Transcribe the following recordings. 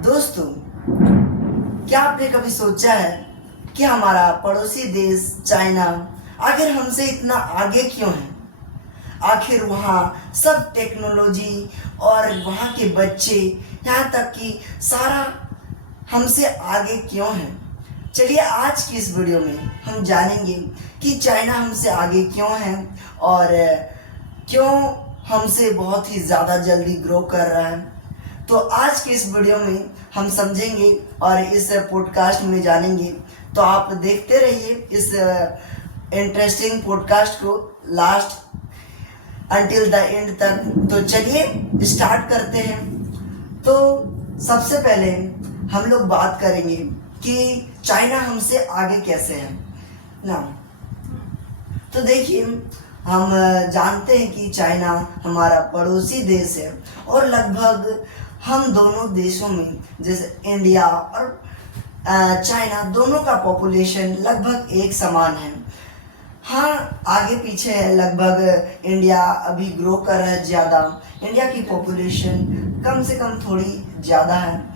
दोस्तों, क्या आपने कभी सोचा है कि हमारा पड़ोसी देश चाइना आखिर हमसे इतना आगे क्यों है? आखिर वहाँ सब टेक्नोलॉजी और वहाँ के बच्चे, यहाँ तक कि सारा हमसे आगे क्यों है? चलिए आज की इस वीडियो में हम जानेंगे कि चाइना हमसे आगे क्यों है और क्यों हमसे बहुत ही ज़्यादा जल्दी ग्रो कर रहा है। तो आज के इस वीडियो में हम समझेंगे और इस पॉडकास्ट में जानेंगे। तो आप देखते रहिए इस इंटरेस्टिंग पॉडकास्ट को लास्ट अंटिल द एंड तक। तो चलिए स्टार्ट करते हैं। तो सबसे पहले हम लोग बात करेंगे कि चाइना हमसे आगे कैसे है ना। तो देखिए, हम जानते हैं कि चाइना हमारा पड़ोसी देश है और लगभग हम दोनों देशों में, जैसे इंडिया और चाइना, दोनों का पॉपुलेशन लगभग एक समान है। हाँ, आगे पीछे है, लगभग इंडिया अभी ग्रो कर रहा है ज़्यादा। इंडिया की पॉपुलेशन कम से कम थोड़ी ज़्यादा है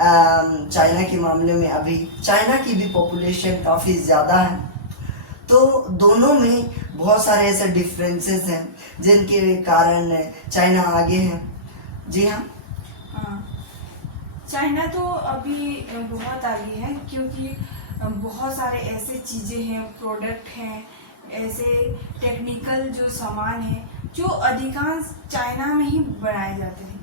चाइना के मामले में। अभी चाइना की भी पॉपुलेशन काफ़ी ज़्यादा है। तो दोनों में बहुत सारे ऐसे डिफरेंसेस हैं जिनके कारण चाइना आगे है। जी हाँ, चाइना तो अभी बहुत आगे है, क्योंकि बहुत सारे ऐसे चीज़ें हैं, प्रोडक्ट हैं, ऐसे टेक्निकल जो सामान है जो अधिकांश चाइना में ही बनाए जाते हैं।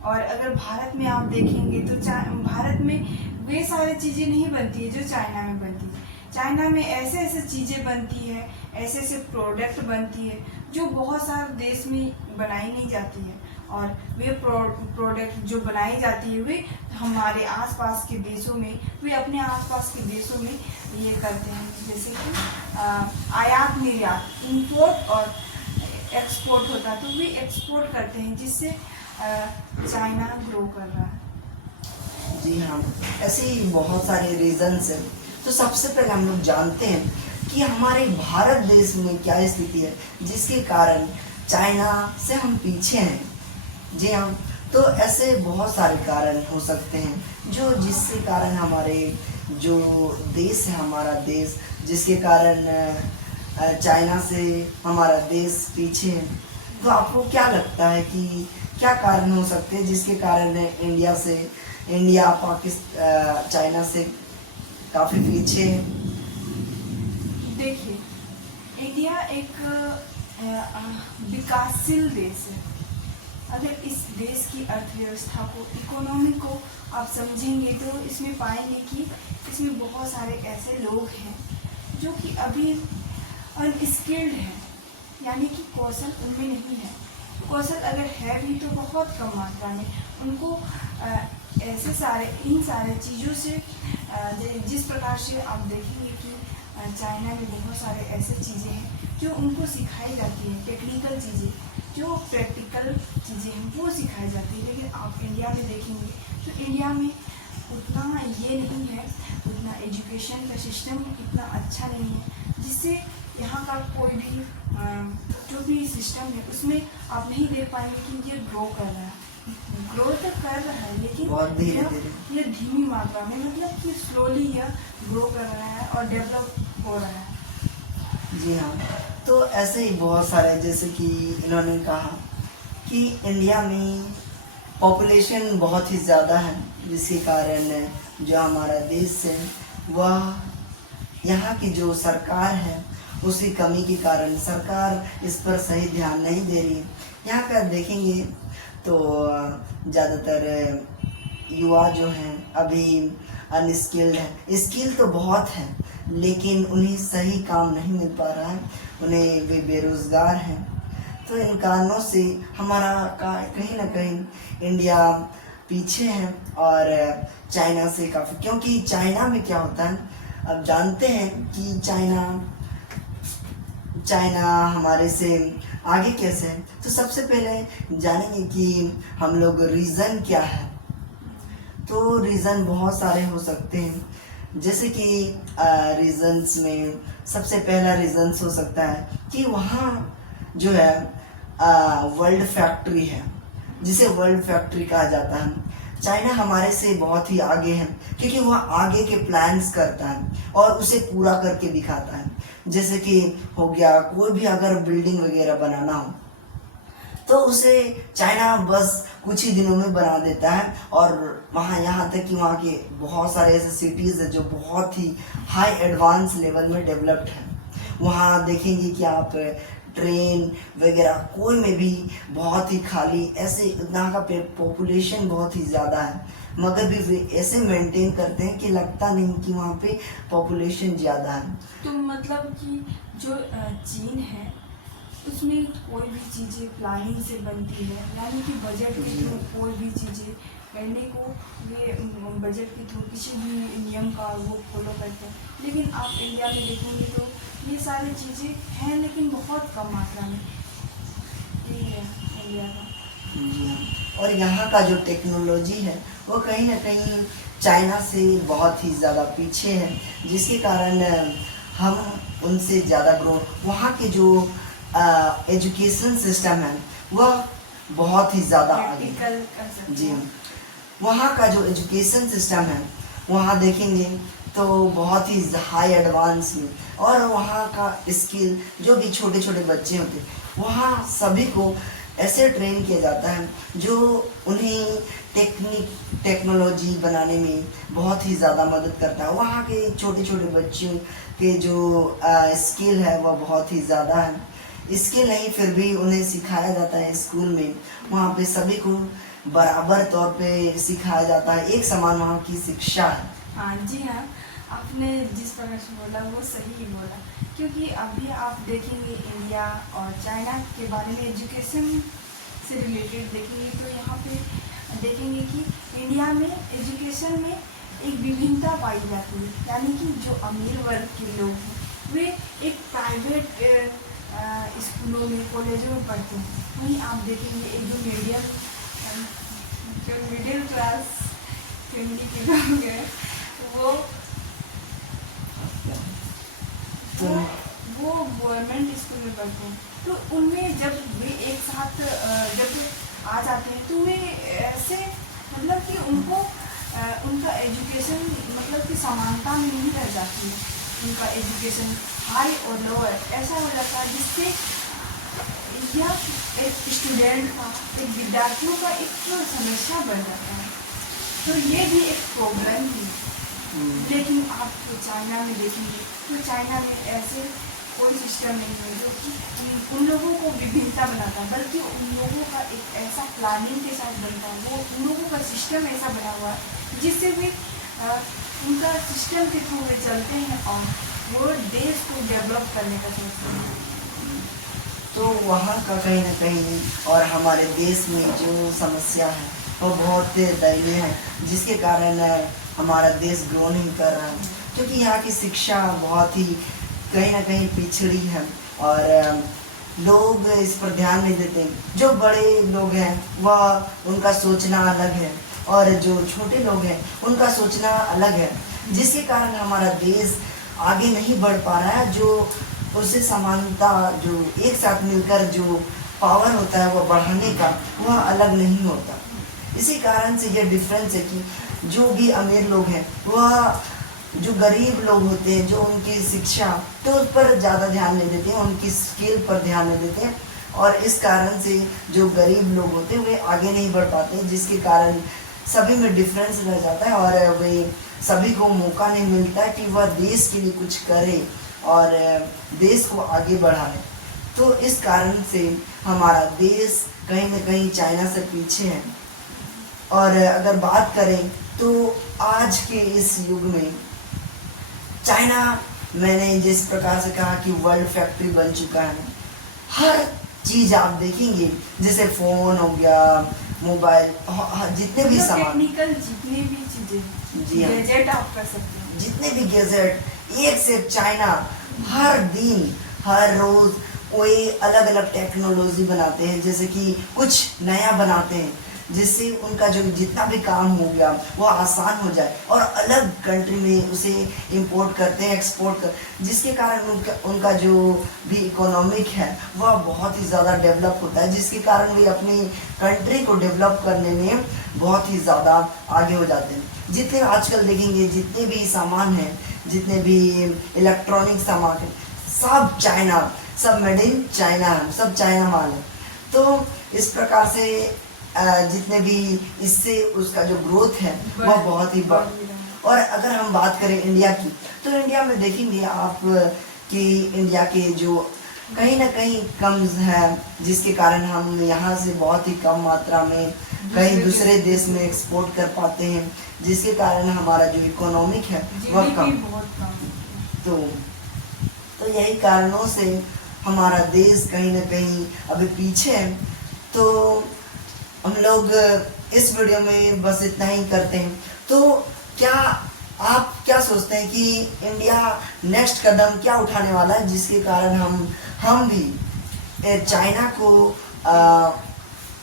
और अगर भारत में आप देखेंगे तो भारत में वे सारी चीज़ें नहीं बनती है जो चाइना में बनती है। चाइना में ऐसे ऐसे चीज़ें बनती है, ऐसे ऐसे प्रोडक्ट बनती है जो बहुत सारे देश में बनाई नहीं जाती है। और वे प्रोडक्ट जो बनाई जाती है वे हमारे आसपास के देशों में, वे अपने आसपास के देशों में ये करते हैं, जैसे कि आयात निर्यात, इंपोर्ट और एक्सपोर्ट होता है। तो वे एक्सपोर्ट करते हैं, जिससे चाइना ग्रो कर रहा है। जी हाँ, ऐसे ही बहुत सारे रीजंस हैं। तो सबसे पहले हम लोग जानते हैं कि हमारे भारत देश में क्या स्थिति है जिसके कारण चाइना से हम पीछे हैं। जी हाँ, तो ऐसे बहुत सारे कारण हो सकते हैं जो जिसके कारण हमारे जो देश है, हमारा देश, जिसके कारण चाइना से हमारा देश पीछे है। तो आपको क्या लगता है कि क्या कारण हो सकते हैं जिसके कारण इंडिया पाकिस्तान चाइना से काफ़ी पीछे है? देखिए, इंडिया एक विकासशील देश है। अगर इस देश की अर्थव्यवस्था को, इकोनॉमी को आप समझेंगे तो इसमें पाएंगे कि इसमें बहुत सारे ऐसे लोग हैं जो कि अभी अनस्किल्ड हैं, यानी कि कौशल उनमें नहीं है। कौशल अगर है भी तो बहुत कम मात्रा में। उनको इन सारे चीज़ों से जिस प्रकार से आप देखेंगे कि चाइना में बहुत सारे ऐसे चीज़ें हैं जो उनको सिखाई जाती हैं, टेक्निकल चीज़ें, जो प्रैक्टिकल चीज़ें हैं वो सिखाई जाती है। लेकिन आप इंडिया में देखेंगे तो इंडिया में उतना ये नहीं है, उतना एजुकेशन का सिस्टम इतना अच्छा नहीं है, जिससे यहाँ का कोई भी जो भी सिस्टम है उसमें आप नहीं देख पाएंगे कि ये ग्रो कर रहा है। ग्रो तो कर रहा है, लेकिन ये धीमी मात्रा में, मतलब कि स्लोली यह ग्रो कर रहा है और डेवलप हो रहा है। जी हाँ, तो ऐसे ही बहुत सारे, जैसे कि इन्होंने कहा कि इंडिया में पॉपुलेशन बहुत ही ज़्यादा है, जिसके कारण जो हमारा देश है वह यहाँ की जो सरकार है उसकी कमी के कारण सरकार इस पर सही ध्यान नहीं दे रही है। यहाँ पर देखेंगे तो ज़्यादातर युवा जो हैं अभी अनस्किल्ड है। स्किल तो बहुत है लेकिन उन्हें सही काम नहीं मिल पा रहा है, उन्हें वे बेरोज़गार हैं। तो इन कारणों से हमारा कहीं ना कहीं इंडिया पीछे है और चाइना से काफ़ी, क्योंकि चाइना में क्या होता है, अब जानते हैं कि चाइना हमारे से आगे कैसे है। तो सबसे पहले जानेंगे कि हम लोग रीज़न क्या है। तो रीज़न बहुत सारे हो सकते हैं, जैसे कि रीजंस में सबसे पहला रीजंस हो सकता है कि वहाँ जो है वर्ल्ड फैक्ट्री है, जिसे वर्ल्ड फैक्ट्री कहा जाता है। चाइना हमारे से बहुत ही आगे है, क्योंकि वह आगे के प्लान्स करता है और उसे पूरा करके दिखाता है। जैसे कि हो गया, कोई भी अगर बिल्डिंग वगैरह बनाना हो तो उसे चाइना बस कुछ ही दिनों में बना देता है। और वहाँ यहाँ तक कि वहाँ के बहुत सारे ऐसे सिटीज़ है जो बहुत ही हाई एडवांस लेवल में डेवलप्ड है। वहाँ देखेंगे कि आप ट्रेन वगैरह कोई में भी बहुत ही खाली, ऐसे यहाँ का पॉपुलेशन बहुत ही ज़्यादा है, मगर भी वे ऐसे मेंटेन करते हैं कि लगता नहीं कि वहाँ पे पॉपुलेशन ज़्यादा है। तो मतलब कि जो चीन है उसमें कोई भी चीज़ें प्लानिंग से बनती है, यानी कि बजट के थ्रू कोई भी चीज़ें करने को ये बजट के थ्रू किसी भी नियम का वो फॉलो करते हैं। लेकिन आप इंडिया में देखेंगे तो ये सारी चीज़ें हैं, लेकिन बहुत कम मात्रा में। ये है इंडिया का। और यहाँ का जो टेक्नोलॉजी है वो कहीं ना कहीं चाइना से बहुत ही ज़्यादा पीछे है, जिसके कारण हम उनसे ज़्यादा ग्रो। वहाँ के जो एजुकेशन सिस्टम है वह बहुत ही ज़्यादा आगे है। जी हाँ, वहाँ का जो एजुकेशन सिस्टम है वहाँ देखेंगे तो बहुत ही हाई एडवांस में, और वहाँ का स्किल जो भी छोटे छोटे बच्चे होते हैं वहाँ सभी को ऐसे ट्रेन किया जाता है जो उन्हें टेक्नोलॉजी बनाने में बहुत ही ज़्यादा मदद करता है। वहाँ के छोटे छोटे बच्चों के जो स्किल है वह बहुत ही ज़्यादा है। स्किल नहीं, फिर भी उन्हें सिखाया जाता है स्कूल में। वहाँ पे सभी को बराबर तौर पे सिखाया जाता है, एक समान वहाँ की शिक्षा है। हाँ जी हाँ, आपने जिस प्रकार से बोला वो सही ही बोला, क्योंकि अभी आप देखेंगे इंडिया और चाइना के बारे में एजुकेशन से रिलेटेड देखेंगे तो यहाँ पे देखेंगे कि इंडिया में एजुकेशन में एक विभिन्नता पाई जाती है, यानी कि जो अमीर वर्ग के लोग हैं वे एक प्राइवेट स्कूलों में कॉलेजों में पढ़ते हैं। वहीं आप देखेंगे एक जो मिडिल क्लास फैमिली के लोग हैं वो गवर्नमेंट स्कूल में पढ़ते हैं। तो उनमें जब वे एक साथ जब आ जाते हैं तो वे ऐसे मतलब कि उनको उनका एजुकेशन मतलब कि समानता में नहीं रह जाती है। उनका एजुकेशन हाई और लोअर ऐसा हो जाता है, जिससे यह एक स्टूडेंट का, एक विद्यार्थियों का एक समस्या बन जाता है। तो ये भी एक प्रॉब्लम है। लेकिन आप तो चाइना में देखेंगे तो चाइना में ऐसे कोई सिस्टम नहीं है जो कि उन लोगों को विभिन्नता बनाता है, बल्कि उन लोगों का एक ऐसा प्लानिंग के साथ बनता है। वो उन लोगों का सिस्टम ऐसा बना हुआ है जिससे वे उनका सिस्टम के थ्रू वे चलते हैं और वो देश को डेवलप करने का सोचते हैं। तो वहाँ का कहीं ना कहीं और हमारे देश में जो समस्या है वो बहुत दयनीय है, जिसके कारण हमारा देश ग्रो नहीं कर रहा है, क्योंकि यहाँ की शिक्षा बहुत ही कहीं ना कहीं पिछड़ी है और लोग इस पर ध्यान नहीं देते। जो बड़े लोग हैं वह उनका सोचना अलग है और जो छोटे लोग हैं उनका सोचना अलग है, जिसके कारण हमारा देश आगे नहीं बढ़ पा रहा है। जो उससे समानता, जो एक साथ मिलकर जो पावर होता है वह बढ़ाने का, वह अलग नहीं होता। इसी कारण से ये डिफरेंस है कि जो भी अमीर लोग हैं वह जो गरीब लोग होते हैं, जो उनकी शिक्षा तो उस पर ज़्यादा ध्यान नहीं देते हैं, उनकी स्किल पर ध्यान नहीं देते हैं, और इस कारण से जो गरीब लोग होते हैं वे आगे नहीं बढ़ पाते, जिसके कारण सभी में डिफरेंस रह जाता है और वे सभी को मौका नहीं मिलता है कि वह देश के लिए कुछ करे और देश को आगे बढ़ाए। तो इस कारण से हमारा देश कहीं ना कहीं चाइना से पीछे है। और अगर बात करें तो आज के इस युग में चाइना, मैंने जिस प्रकार से कहा कि वर्ल्ड फैक्ट्री बन चुका है, हर चीज़ आप देखेंगे, जैसे फ़ोन हो गया, मोबाइल, जितने भी सामान, टेक्निकल जितनी भी चीज़ें, जी हाँ, गैजेट आप कर सकते हैं, जितने भी गैजेट, एक से चाइना हर दिन हर रोज़ कोई अलग अलग टेक्नोलॉजी बनाते हैं, जैसे कि कुछ नया बनाते हैं। जिससे उनका जो जितना भी काम हो गया वो आसान हो जाए, और अलग कंट्री में उसे इंपोर्ट करते हैं, एक्सपोर्ट कर, जिसके कारण उनका जो भी इकोनॉमिक है वह बहुत ही ज़्यादा डेवलप होता है, जिसके कारण वे अपनी कंट्री को डेवलप करने में बहुत ही ज़्यादा आगे हो जाते हैं। जितने आजकल देखेंगे जितने भी सामान हैं, जितने भी इलेक्ट्रॉनिक सामान हैं, सब चाइना, सब मेड इन चाइना है, सब चाइना माल है। तो इस प्रकार से जितने भी इससे उसका जो ग्रोथ है वह बहुत ही और अगर हम बात करें इंडिया की, तो इंडिया में देखेंगे आप कि इंडिया के जो कहीं ना कहीं कम है, जिसके कारण हम यहाँ से बहुत ही कम मात्रा में कहीं दूसरे देश में एक्सपोर्ट कर पाते हैं, जिसके कारण हमारा जो इकोनॉमिक है वह कम। तो यही कारणों से हमारा देश कहीं ना कहीं अभी पीछे है। तो हम लोग इस वीडियो में बस इतना ही करते हैं। तो क्या आप क्या सोचते हैं कि इंडिया नेक्स्ट कदम क्या उठाने वाला है, जिसके कारण हम भी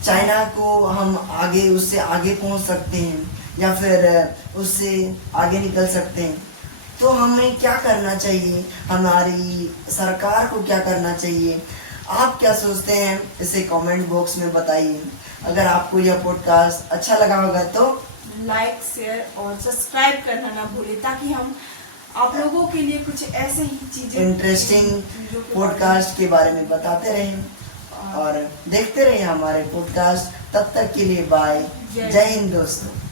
चाइना को हम आगे उससे आगे पहुंच सकते हैं, या फिर उससे आगे निकल सकते हैं? तो हमें क्या करना चाहिए, हमारी सरकार को क्या करना चाहिए? आप क्या सोचते हैं इसे कमेंट बॉक्स में बताइए। अगर आपको यह पॉडकास्ट अच्छा लगा होगा तो लाइक, शेयर और सब्सक्राइब करना ना भूलें, ताकि हम आप लोगों के लिए कुछ ऐसे ही चीजें इंटरेस्टिंग पॉडकास्ट के बारे में बताते रहें और देखते रहिए हमारे पॉडकास्ट। तब तक के लिए बाय, जय हिंद दोस्तों।